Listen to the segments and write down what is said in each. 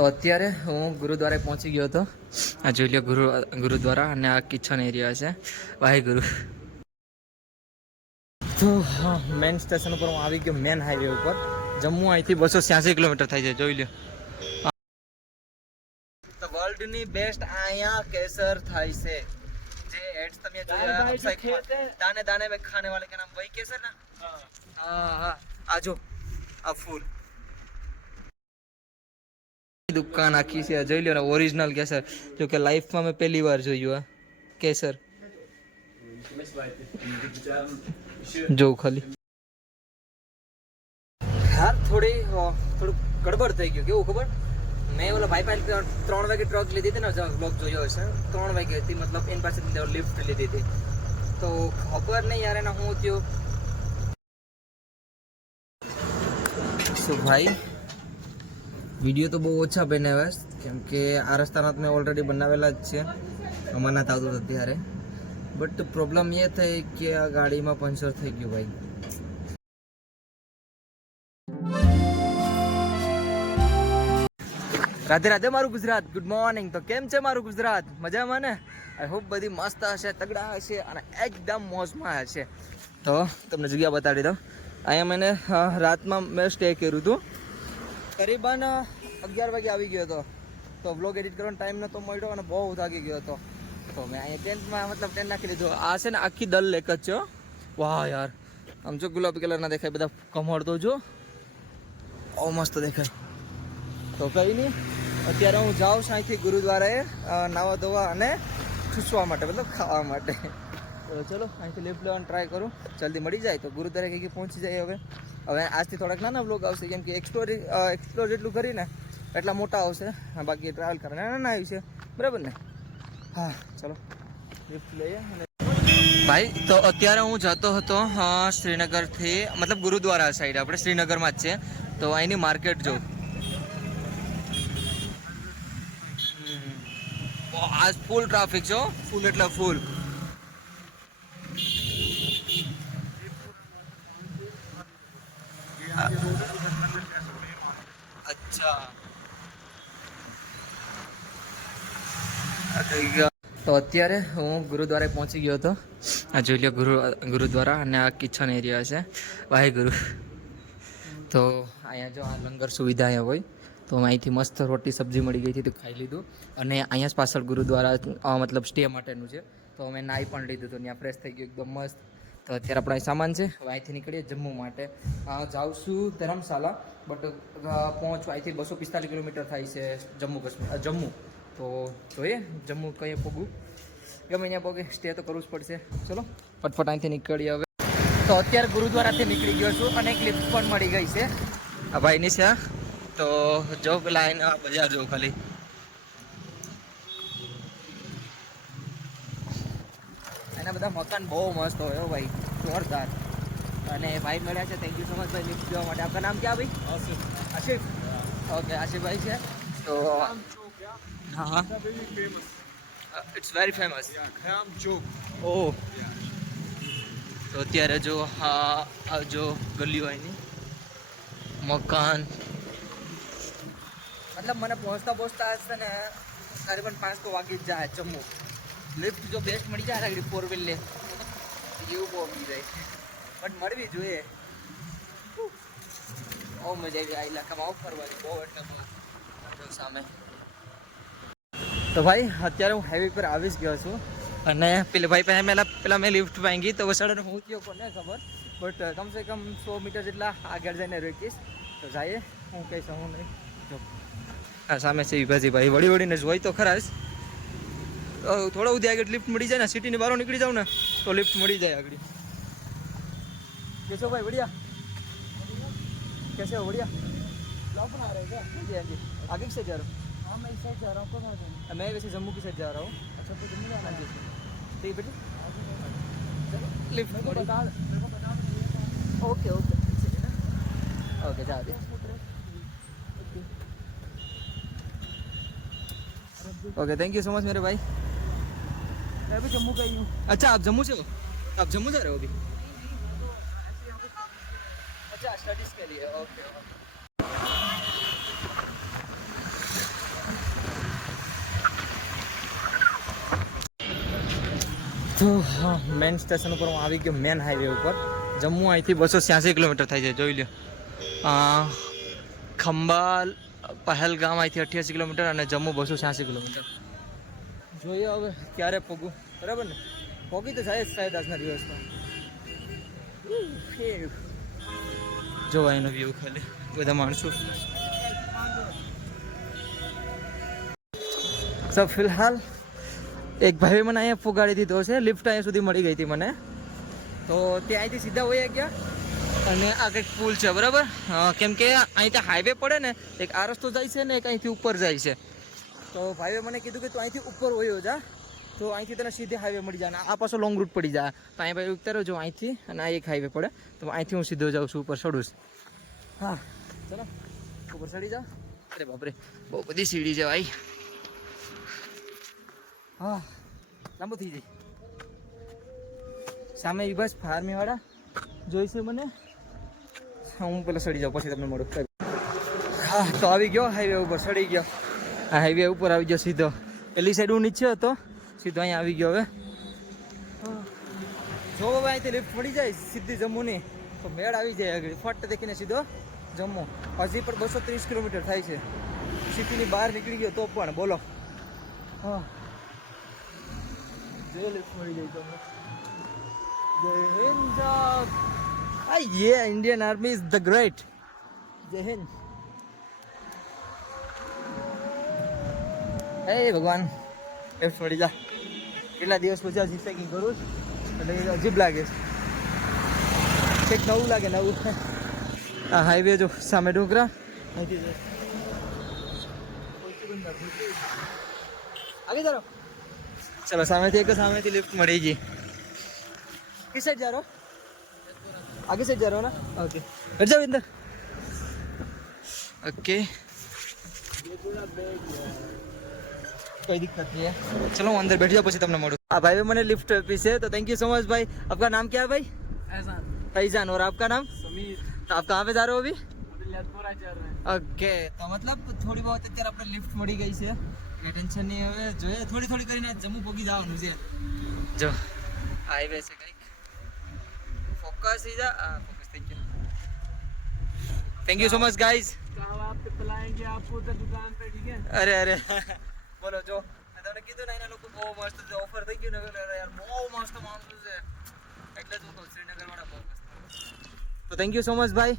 તો અત્યારે હું ગુરુદ્વારે પહોંચી ગયો હતો. આ જોઈ લો ગુરુદ્વારા અને આ કિચન એરિયા છે. વાહેગુરુ. તો હા, મેન સ્ટેશન ઉપર હું આવી ગયો, મેન હાઈવે ઉપર. જમ્મુ અહીંથી 286 કિલોમીટર થાય છે, જોઈ લો. તો વર્લ્ડની બેસ્ટ અહીંયા કેસર થાય છે. જે એડ્સ તમે જોયા, દાને દાને में खाने वाले का नाम वही केसर ना. हाँ हाँ, आजो આ ફૂલ દુકાન આખી છે, જોઈ લો ને, ઓરિજિનલ કેસર. જો કે લાઈફમાં મેં પહેલી વાર જોયું આ કેસર. જો ખાલી યાર થોડું ગડબડ થઈ ગયું. કેવું ખબર, મેં ઓલા ભાઈ પાસે 3 વાગે ટ્રક લીધી હતી ને, બ્લોગ જોયો હશે. 3 વાગે હતી, મતલબ એની પાસે લિફ્ટ લીધી હતી. તો ખબર નહીં યાર એના શું થયું. શું ભાઈ, વિડીયો તો બહુ ઓછા બનાવ્યા, કેમ કે આ રસ્તાના મેં ઓલરેડી બનાવેલા જ છે અમાના થતું અત્યારે. બટ પ્રોબ્લેમ એ થઈ કે આ ગાડીમાં પંચર થઈ ગયું ભાઈ. રાધે રાધે મારું ગુજરાત, ગુડ મોર્નિંગ. તો કેમ છે મારું ગુજરાત? મજામાં ને? આઈ હોપ બધી મસ્ત હશે, તગડા હશે અને એકદમ મોજમાં હશે. તો તમને જગ્યા બતાડી દઉં. અહીંયા મેં રાતમાં સ્ટે કર્યું હતું. કરીબન 11 વાગે આવી ગયો હતો. તો વ્લોગ એડિટ કરવાનો ટાઈમ નહોતો મળ્યો અને બહુ થાકી ગયો હતો. તો મેં અહીંયા ટેન્ટમાં ટેન્ટ નાખી લીધું. આ છે ને આખી દલ લેક જ છે. વાહ યાર, આમ જો ગુલાબી કલરના દેખાય બધા કમળ. તો જો બહુ મસ્ત દેખાય. તો કંઈ નહીં, અત્યારે હું જાઉં છું અહીંથી ગુરુદ્વારાએ નાવા ધોવા અને ઠૂસવા માટે, મતલબ ખાવા માટે. તો ચલો અહીંથી લિફ્ટ લેવાનું ટ્રાય કરું, જલ્દી મળી જાય તો ગુરુદ્વારે કંઈક પહોંચી જાય. હવે આજથી થોડાક નાના વ્લોગ આવશે, કેમ કે એક્સપ્લોર જેટલું કરીને એટલા મોટા આવશે. બાકી ટ્રાવેલ કરીને નાના આવી છે, બરાબર ને? હા ચલો લિફ્ટ લઈએ. ભાઈ તો અત્યારે હું જતો હતો શ્રીનગરથી, મતલબ ગુરુદ્વારા સાઈડ, આપણે શ્રીનગરમાં જ છે. તો અહીંની માર્કેટ જોઉં. આજ ફૂલ ટ્રાફિક છે, ફૂલ એટલે ફૂલ. અચ્છા, તો અત્યારે હું ગુરુદ્વારે પહોંચી ગયો હતો. આ જોઈ લો ગુરુદ્વારા અને આ કિચન એરિયા છે. વાહેગુરુ. તો અહીંયા જો આ લંગર સુવિધા અહીંયા હોય, તો અહીંથી મસ્ત રોટી સબ્જી મળી ગઈ હતી, તો ખાઈ લીધું. અને અહીંયા જ પાછળ ગુરુદ્વારા મતલબ સ્ટે માટેનું છે. તો અમે નાહી પણ લીધું હતું, ત્યાં ફ્રેશ થઈ ગયું એકદમ મસ્ત. તો અત્યારે આપણે સામાન છે, હવે અહીંથી નીકળીએ જમ્મુ માટે. જાઉં છું ધર્મશાલા, બટ પહોંચવા અહીંથી 245 કિલોમીટર થાય છે જમ્મુ. તો જોઈએ જમ્મુ કઈ પગું, ગમે ત્યાં પગે સ્ટે તો કરવું જ પડશે. ચલો ફટફટ અહીંથી નીકળીએ હવે. તો અત્યારે ગુરુદ્વારાથી નીકળી ગયો છું અને એક લિફ્ટ પણ મળી ગઈ છે આ ભાઈની છે. તો જો પેલા એના બજાર જો ખાલી, એના બધા મકાન બહુ મસ્ત હોય ભાઈ, જોરદાર. અને ભાઈ મળ્યા છે, થેન્ક યુ સો મચ ભાઈ લિફ્ટ દેવા માટે. આપકા નામ ક્યાં ભાઈ? આશિફ. ઓકે આશિફભાઈ છે. તો હા, ઇટ્સ વેરી ફેમસ ઓહ. તો અત્યારે જો હા જો ગલીઓ એની મકાન, મતલબ મને પહોંચતા હશે ને તકરીબન 5 તો વાગી જ જાય જમ્મુ. લિફ્ટ જો બેસ્ટ મળી જાય ને 4 વ્હીલ લે એવું બહુ મળી જાય, બટ મળવી જોઈએ. બહુ મજા આવી આ ઇલાકામાં, આવું ફરવાની બહુ એટલે બહુ સામે. તો ભાઈ અત્યારે હું હાઈવે પર આવી જ ગયો છું અને પેલા ભાઈ પાસે પેલા મેં લિફ્ટ માંગી તો વસાડે હું થયો કોને ખબર, બટ કમસે કમ 100 મીટર જેટલા આગળ જઈને રોકીશ. તો જઈએ, હું કહીશ હું નહીં. જો હા સામે છે ભાઈ, વળીને જોઈ તો ખરા જ. થોડા સુધી આગળ લિફ્ટ મળી જાય ને, સિટીની બહાર નીકળી જાવ ને તો લિફ્ટ મળી જાય આગળ. कैसे हो भाई? बढ़िया. कैसे हो? बढ़िया. ब्लॉग बना रहे हैं क्या? जी हाँ जी. आगे की साइड जा रहा हूँ. हाँ मैं इस साइड जा रहा हूँ. कहाँ जा रहा हूँ? मैं वैसे जम्मू की साइड जा रहा हूँ. अच्छा तो जम्मू जाना है? ठीक बेटे. लिफ्ट मेरे को बता ओके ओके ओके जा दे. Okay thank you so much मेरे भाई. मैं भी जम्मू का ही हूँ. अच्छा आप जम्मू से हो? आप जम्मू जा रहे हो अभी? अच्छा स्टडीज के लिए. ओके તો હા, મેન સ્ટેશન ઉપર હું આવી ગયો, મેન હાઈવે ઉપર. જમ્મુ અહીંથી 286 કિલોમીટર થાય છે, જોઈ લો. ખંભાલ પહેલગામ અહીંથી 88 કિલોમીટર અને જમ્મુ 286 કિલોમીટર. જોઈએ હવે ક્યારે પગું, બરાબર ને? પગી તો જાય જ શાયદ આજના દિવસમાં. જોવા એનો વ્યૂ ખાલી બધા માણસો. સબ ફિલહાલ એક ભાઈ મને અહીંયા પુગાડી દીધો છે, લિફ્ટ અહીંયા સુધી મળી ગઈ હતી મને. તો ત્યાંથી સીધા વહી ગયા અને આ કંઈક પુલ છે, બરાબર? કેમ કે અહીંથી હાઈવે પડે ને, એક આ રસ્તો જાય છે ને એક અહીંથી ઉપર જાય છે. તો ભાઈએ મને કીધું કે તું અહીંથી ઉપર વયો જા, તો અહીંથી તને સીધી હાઈવે મળી જાય. અને આ પાછો લોંગ રૂટ પડી જાય. તો અહીં ભાઈ ઉતરો જો અહીંથી, અને આ એક હાઈવે પડે, તો અહીંથી હું સીધો જાઉં છું, ઉપર ચડું છું. હા ચલો ઉપર ચડી જાઓ. અરે બાપરે, બહુ બધી સીડી છે ભાઈ. હા લાંબુ થઈ જાય. સામે એ બસ ફાર્મી વાળા જોઈશે મને. હું પેલા ચડી જાઉં, પછી તમને મળું. હા તો આવી ગયો હાઈવે ઉપર, ચડી ગયો. આ હાઈવે ઉપર આવી ગયો સીધો. પેલી સાઈડ હું નીચે હતો, સીધો અહીંયા આવી ગયો. હવે જો હવે અહીંથી લિફ્ટ મળી જાય સીધી જમ્મુની, તો મેળ આવી જાય. આગળ ફટ દેખીને સીધો જમ્મુ. હજી પણ 230 કિલોમીટર થાય છે. સિટીની બહાર નીકળી ગયો તો પણ, બોલો. હા જે લિફ્ટ મળી જાય તમને. જય હિન્દ. યે Indian army is the great. જય હિન્દ. હે ભગવાન, લિફ્ટ મળી જા. કેટલા દિવસ પછી હજી પેકિંગ કરું એટલે અજીબ લાગે છે, કંઈક નવું લાગે, નવું. આ હાઈવે જો સામે ડુંગરા, અહીંથી आगे जा रहा हूँ. चलो सामने लिफ्ट मरेगी. किस साइड जा रहा हो? आगे साइड जा रहा हो ना? ओके बैठ जाओ इंदर. ओके कोई दिक्कत नहीं है. चलो अंदर बैठ जाओ, પછી તમને મળું. આ ભાઈ મને લિફ્ટ આપી છે, तो थैंक यू सो मच भाई. आपका नाम क्या है भाई? फैजान. फैजान. और आपका नाम? समीर. तो आप कहाँ पे जा रहे हो अभी? लेथपुरा जा रहे हैं. ओके तो मतलब થોડી બહુ અત્યારે આપણે લિફ્ટ મળી ગઈ છે, એ ટેન્શન નહીં. હવે જોઈએ થોડી થોડી કરીને જમ્મુ પહોંચી જવાનું છે. જો હાઈવે છે કંઈક. ફોકસ થઈ જા. ફોકસ થઈ ગયો. Thank you so much guys. आप पे बुलाएंगे आपको उधर दुकान पे, ठीक है? अरे अरे બોલો. જો મેં તમને કીધું ને, એના લોકો બહુ મસ્ત છે. ઓફર થઈ ગયું ને યાર, બહુ મસ્ત માણસો છે, એટલે જ હું કહું શ્રીનગર વાળા બહુ મસ્ત. તો થેન્ક યુ સો મચ ભાઈ.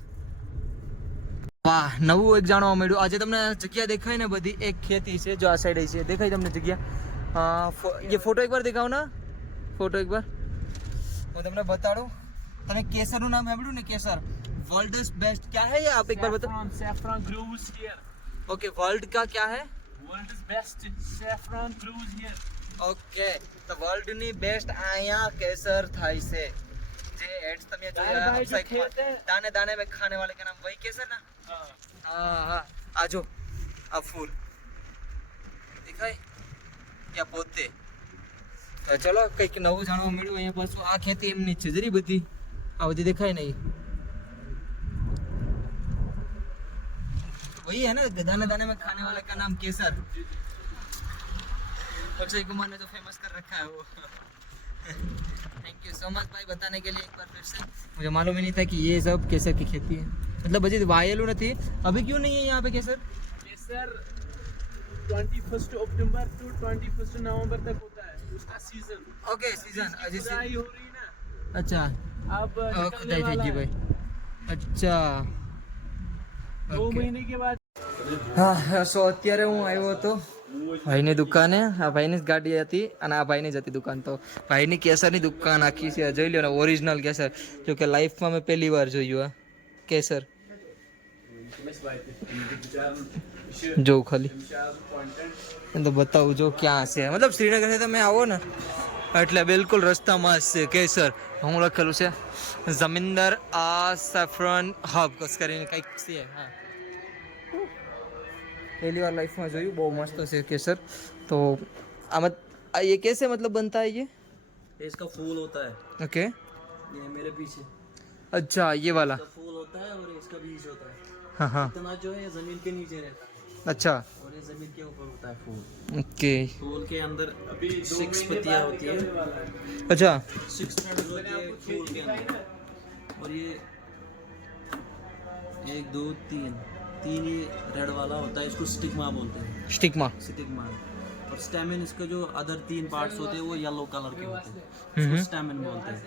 વાહ, નવું એક જાણવા મળ્યું. આજે તમને જગ્યા દેખાય ને બધી, એક ખેતી છે જો આ સાઈડ છે, દેખાય તમને જગ્યા? ये फोटो एक बार दिखाओ ना, फोटो एक बार હું તમને બતાડું. તમે કેસરનું નામ સાંભળ્યું ને? કેસર वर्ल्ड बेस्ट क्या है ये, आप एक बार बताओ. saffron grows here. Okay world का क्या है? World is best saffron grows here. Okay તો વર્લ્ડ ની બેસ્ટ અહીંયા કેસર થાય છે. જે એડ્સ તમે જોયા દાने दाने में खाने वाले का नाम वही केसर ना? हाँ हाँ. आ जो આ ફૂલ દેખાય યા પોતે. તો ચલો કંઈક નવું જાણવા મળ્યું અહીંયા. પાછું આ ખેતી એમની જ છે, જરી બધી આ બધી દેખાય નહીં. वही है ना, दाने दाने में खाने वाले का नाम केसर. अक्षय कुमार ने तो फेमस कर रखा है वो. थैंक यू सो मच भाई बताने के लिए एक बार फिर से. मुझे मालूम ही नहीं था कि ये सब केसर की खेती है. मतलब अभी वायलू नहीं. अभी क्यों नहीं है यहाँ पे केसर? केसर 21 अक्टूबर टू 21 नवंबर तक होता है उसका सीजन. ओके सीजन अभी से जुलाई हो रही ना. अच्छा अब थैंक यू भाई. अच्छा 2 महीने के बाद. હા સો અત્યારે હું આવ્યો હતો ભાઈની દુકાને. આ ભાઈની જ ગાડી હતી અને આ ભાઈની જ હતી દુકાન. તો ભાઈની કેસરની દુકાન આખી છે, જોઈ લો ને, ઓરિજિનલ કેસર. જો કે લાઈફમાં મેં પહેલી વાર જોયું આ કેસર. જો ખાલી તો બતાવું જો ક્યાં છે. મતલબ શ્રીનગરથી તમે આવો ને એટલે બિલકુલ રસ્તામાં જ છે કેસર. હું લખેલું છે જમીનદાર આ સેફ્રોન હબ કરીને કંઈક છે. હા पहली बार लाइफ में જોયું. બહુ મસ્ત છે केसर. तो ये कैसे मतलब बनता है ये? इसका फूल होता है. ओके ये मेरे पीछे. अच्छा ये वाला इसका फूल होता है और इसका बीज होता है. हाँ हाँ इतना जो है ये जमीन के नीचे रहता है. अच्छा और ये जमीन जमीन के ऊपर होता है फूल। ओके, फूल के अंदर 6 पत्तियां होती है, अच्छा 6 थ्रेड्स होती है फूल के अंदर। और ये 1 2 3 ये रेड वाला होता है, इसको स्टिग्मा बोलते हैं। स्टिग्मा। स्टिग्मा। और स्टेमिन, इसके जो अदर 3 पार्ट्स होते हैं वो येलो कलर के होते हैं, इसको स्टेमिन बोलते हैं।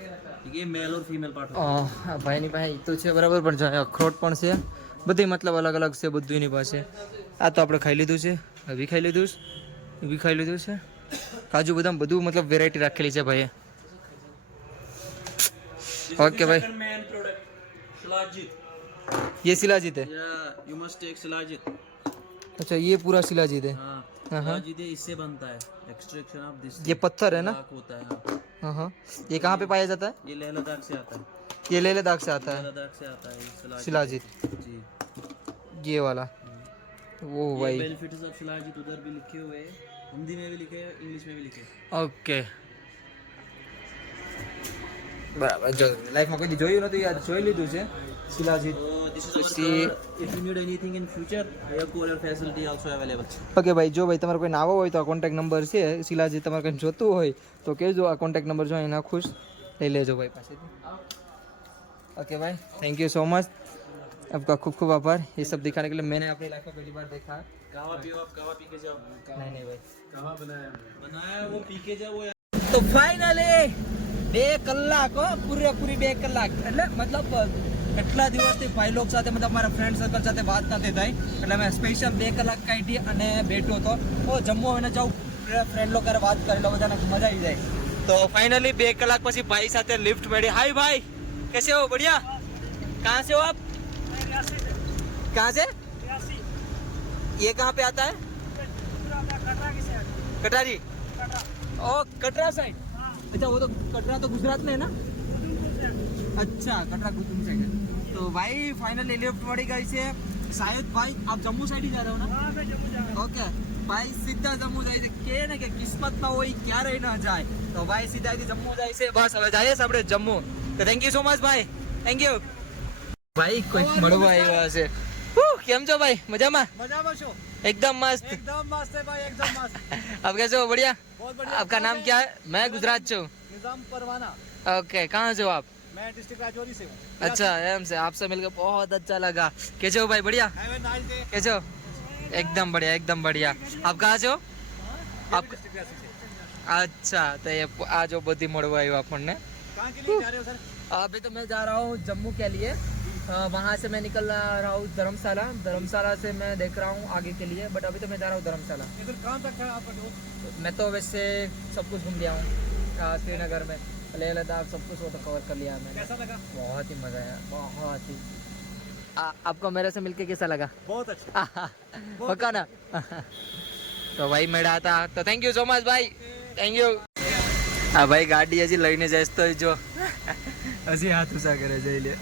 ठीक है, मेल और फीमेल पार्ट होता है। ભાઈની પાસે ઈ તો છે બરાબર, પણ જો અખરોટ પણ છે, બધી મતલબ અલગ અલગ છે બધું એની પાસે. આ તો આપણે ખાઈ લીધું છે, એ બી ખાઈ લીધું છે, એ બી ખાઈ લીધું છે. કાજુ બદામ બધું મતલબ વેરાયટી રાખેલી છે ભાઈએ. ઓકે ભાઈ, मेन प्रोडक्ट शिलाजीत। ये शिलाजीत है. You must take shilajit. अच्छा, ये पूरा शिलाजीत है. हाँ, हाँ। शिलाजीत इससे बनता है, एक्सट्रैक्शन ऑफ दिस। ये पत्थर है ना? होता है। हाँ हाँ. ये कहाँ पे पाया जाता है? ये लेह लद्दाख से आता है। ये लेह लद्दाख से आता है. लेह लद्दाख से आता है ये शिलाजीत. जी। ये वाला. वो भाई. बेनिफिट्स ऑफ शिलाजीत उधर भी लिखे हुए हैं, हिंदी में भी लिखे हैं, इंग्लिश में भी लिखे हैं। ઓકે, બરાબર. જો લાઈફમાં કોઈ દી જોયું નતું, યાર જોઈ લીધું છે shilajit. So this is our See- cover. If you need anything in future, we have courier facility also available. Okay ભાઈ, જો ભાઈ તમારે કોઈ આવો હોય તો આ કોન્ટેક્ટ નંબર છે શિલાજીત, તમારે કંઈ જોતું હોય તો કહેજો. આ કોન્ટેક્ટ નંબર જો અહીં નાખું છું, લઈ લેજો ભાઈ પાસેથી. ओके भाई, थैंक यू सो मच, आपका खूब खूब आभार ये सब दिखाने के लिए. मैंने अपनी लाइफ में पहली बार देखा. कहवा पियो आप, कहवा पी के जाओ। नहीं भाई, कहाँ बनाया बनाया वो पी के जाओ। તો ફાઇનલી 2 કલાક, પૂરેપૂરી 2 કલાક, એટલે મતલબ એટલા દિવસથી ભાઈ લોક સાથે મતલબ મારા ફ્રેન્ડ સર્કલ સાથે વાત નથી થઈ, એટલે મેં સ્પેશિયલ 2 કલાક કાઢી અને બેઠો હતો. તો જમ્મુ અને જાઉં ફ્રેન્ડ લોકો વાત કરી લો, બધાને મજા આવી જાય. તો ફાઇનલી 2 કલાક પછી ભાઈ સાથે લિફ્ટ મળી. હાય ભાઈ, कैसे हो? बढ़िया. कहाँ से हो आप? कहाँ से? ये कहाँ पे आता है? कटारी. ओ, कटरा साइड. अच्छा, वो तो कटरा तो गुजरात में है ना? अच्छा, कटरा कुतुम साइड है. तो भाई फाइनली लिफ्ट मળી ગઈ છે. शायद भाई आप जम्मू साइड ही जा रहे हो ना? हाँ, मैं जम्मू जा रहा हूँ. ओके भाई, सीधा जम्मू જાય છે કે ને કે કિસ્મતમાં હોય ક્યારે ન જાય. તો ભાઈ સીધા અહીંથી જમ્મુ જાય છે. બસ હવે જઈએ આપણે જમ્મુ. તો થેન્ક યુ સો મચ ભાઈ, થેન્ક યુ ભાઈ. કોઈ મળવા આવ્યા છે. કેમ છો ભાઈ? મજામાં? मजामा शो एकदम मस्त. एकदम मस्त है भाई, एकदम मस्त। आप कैसे हो? बढ़िया. बहुत बढ़िया। आपका नाम क्या है? मैं गुजरात से हूँ. निजाम परवाना। ओके, कहाँ से हो आप? मैं डिस्ट्रिक्ट राजौरी से हूँ। अच्छा, एम से. आपसे मिलकर बहुत अच्छा लगा. कैसे हो भाई? बढ़िया. Have a nice day. कैसे हो? एकदम बढ़िया, एकदम बढ़िया. आप कहाँ से हो? आप डिस्ट्रिक्ट राजौरी से। अच्छा, तो ये आ जो बધી મળવા આવ્યો આપણને. कहाँ के लिए जा रहे हो सर? अभी तो मैं जा रहा हूँ जम्मू के लिए. वहाँ से मैं निकल रहा हूँ धर्मशाला. धर्मशाला से मैं देख रहा हूँ आगे के लिए, बट अभी तो मैं जा रहा हूँ धर्मशाला. इधर कहाँ तक है आपका टूर? मैं तो वैसे सब कुछ घूम लिया हूँ. श्रीनगर में, लेह लद्दाख, सब कुछ वो तो कवर कर लिया मैंने. कैसा लगा? बहुत ही मजा आया, बहुत ही. आपको मेरे से मिलके कैसा लगा? बहुत अच्छा। पक्का ना? तो भाई મેળા હતા. તો થેન્ક યુ સો મચ ભાઈ, થેન્ક યુ. હા ભાઈ, ગાડી હજી લઈને જઈશ તો જો હજી હાથ ઉષા કરે જઈ લે.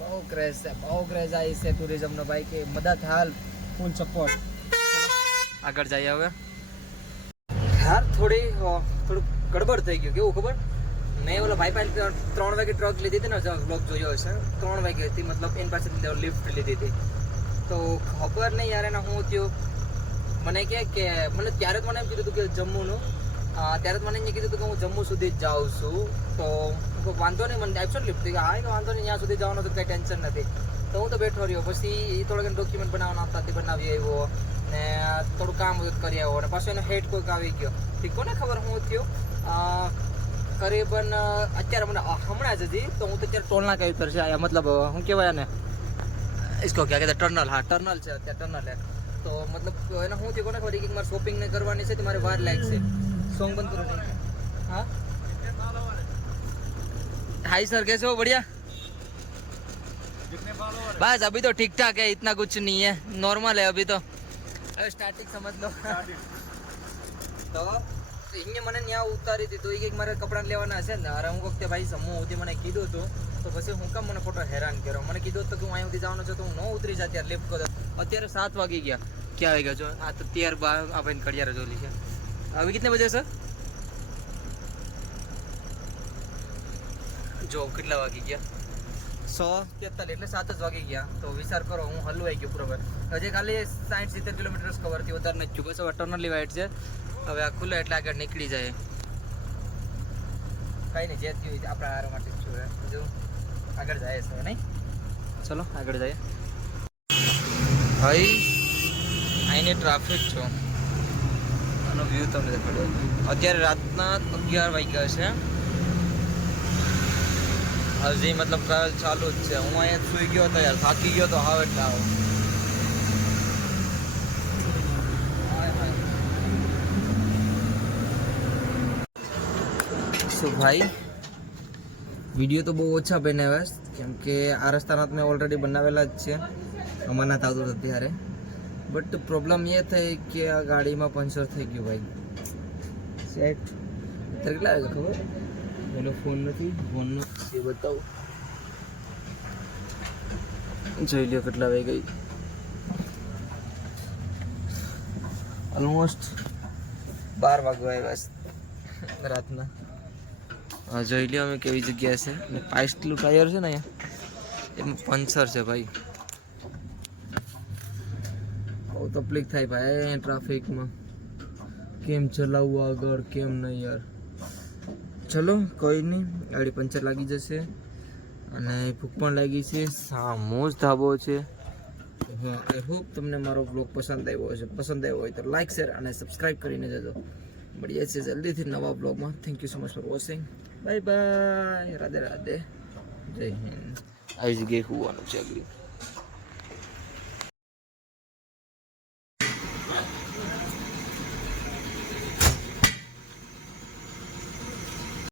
બહુ ક્રેઝ છે, બહુ ક્રેઝ આવી છે ટુરિઝમનો ભાઈ, કે મદદ હાલ ફૂલ સપોર્ટ. આગળ જઈએ હવે. યાર થોડું ગડબડ થઈ ગયું. કેવું ખબર? મેં ઓલા ભાઈ પાસે 3 વાગે ટ્રક લીધી હતી ને, વ્લોગ જોયો હશે. 3 વાગે હતી, મતલબ એની પાસે લિફ્ટ લીધી હતી. તો ખબર નહીં યાર એના શું થયું. મને કહે કે મને ત્યારે જ મને એમ કીધું હતું કે જમ્મુનું, ત્યારે જ મને એમ કીધું હતું કે હું જમ્મુ સુધી જ જાઉં છું. તો વાંધો નહીં, મને આપ્યો લિફ્ટ. હા, વાંધો નહીં, ત્યાં સુધી જવાનું તો કંઈ ટેન્શન નથી. તો હું તો બેઠો રહ્યો. પછી એ થોડાક ડોક્યુમેન્ટ બનાવવાના હતા તે બનાવી આવ્યો ને થોડું કામ કરી આવ્યો. અને પાછું એનો હેડ કોઈક આવી ગયો. ઠીક, કોને ખબર શું થયું. કરીબન અત્યારે મને હમણાં જ હજી તો હું તો અત્યારે ટોલ નાકા ઉપર છે. મતલબ શું કહેવાય ને, इसको क्या कहते हैं, टनल. हाँ, टनल છે અત્યારે, ટનલ है. તો મતલબ એને શું થયું કોને ખબર કે મારે શોપિંગ ને કરવાની છે, તો મારે વાર લાગશે. સોંગ બંધ કરો નહીં. हाँ हाय सर, कैसे हो? बढ़िया. बस अभी तो ठीक ठाक है, इतना कुछ नहीं है, नॉर्मल है अभी तो. अभी स्टार्टिंग समझ लो. તો અહીંયા મને ત્યાં ઉતારી હતી. તો એ કંઈક મારે કપડાં લેવાના હશે ને. અરે હું વખતે ભાઈ સમૂહ સુધી મને કીધું હતું, તો પછી હું કામ મને ખોટો હેરાન કર્યો. મને કીધું હતું કે હું અહીં સુધી જવાનું છે તો હું ન ઉતરી જાય. ત્યારે લિફ્ટ કરો. અત્યારે 7 વાગી ગયા. ક્યાં આવી ગયા જો? આ તો 13 આ ભાઈ કડિયાર જોલી છે. अभी कितने बजे सर? જો કેટલા વાગી ગયા 143 એટલે 7 જ વાગી ગયા. તો વિચાર કરો હું હલવાઈ ગયો બરોબર. હજી ખાલી 60-70 કિલોમીટર કવરથી વધારે નથી થયું. બસ હવે ટર્નલી વાઇટ છે. હવે આ ખુલ્લે એટલે આગળ નીકળી જાય. કઈ નહીં, જે થયું આપણા હારા માટે જ છું. જો આગળ જાય છે નહીં. ચલો આગળ જઈએ. ભાઈ અહીંની ટ્રાફિક છો આનો વ્યૂ તમને દેખાડો. અત્યારે રાતના 11 વાગ્યા છે. હજી મતલબ ટ્રાવેલ ચાલુ જ છે. હું અહીંયા સુઈ ગયો હતો યાર, થાકી ગયો તો હાવ એટલે આવો. શું ભાઈ વિડીયો તો બહુ ઓછા બનાવ્યા કેમ કે આ રસ્તાના મેં ઓલરેડી બનાવેલા જ છે. અમારના આવતું હતું ત્યારે. બટ પ્રોબ્લેમ એ થઈ કે આ ગાડીમાં પંચર થઈ ગયું ભાઈ. સેટ અત્યારે કેટલા વાગે ખબર? એનો ફોન નથી, ફોનનો એ બતાવું. જોઈ લ્યો કેટલા વાગે ગઈ. ઓલમોસ્ટ 12 વાગવા આવ્યા રાતના. હા જોઈ લ્યો અમે કેવી જગ્યા છે. અને પાછલું ટાયર છે ને અહીંયા એમાં પંચર છે ભાઈ. બહુ તકલીફ થાય ભાઈ ટ્રાફિકમાં. કેમ ચલાવવું આગળ કેમ નહીં યાર. ચલો કોઈ નહીં, ગાડી પંચર લાગી જશે અને ભૂખ પણ લાગી છે. સામો જ ધાબો છે. હા આઈ હોપ તમને મારો બ્લોગ પસંદ આવ્યો હશે. પસંદ આવ્યો હોય તો લાઈક શેર અને સબસ્ક્રાઈબ કરીને જજો. મળીએ છીએ જલ્દીથી નવા બ્લોગમાં. Thank you so much for watching. Bye bye. Radhe Radhe. જય હિન્દ. આવી જગ્યાએ હોવાનું છે આગળ.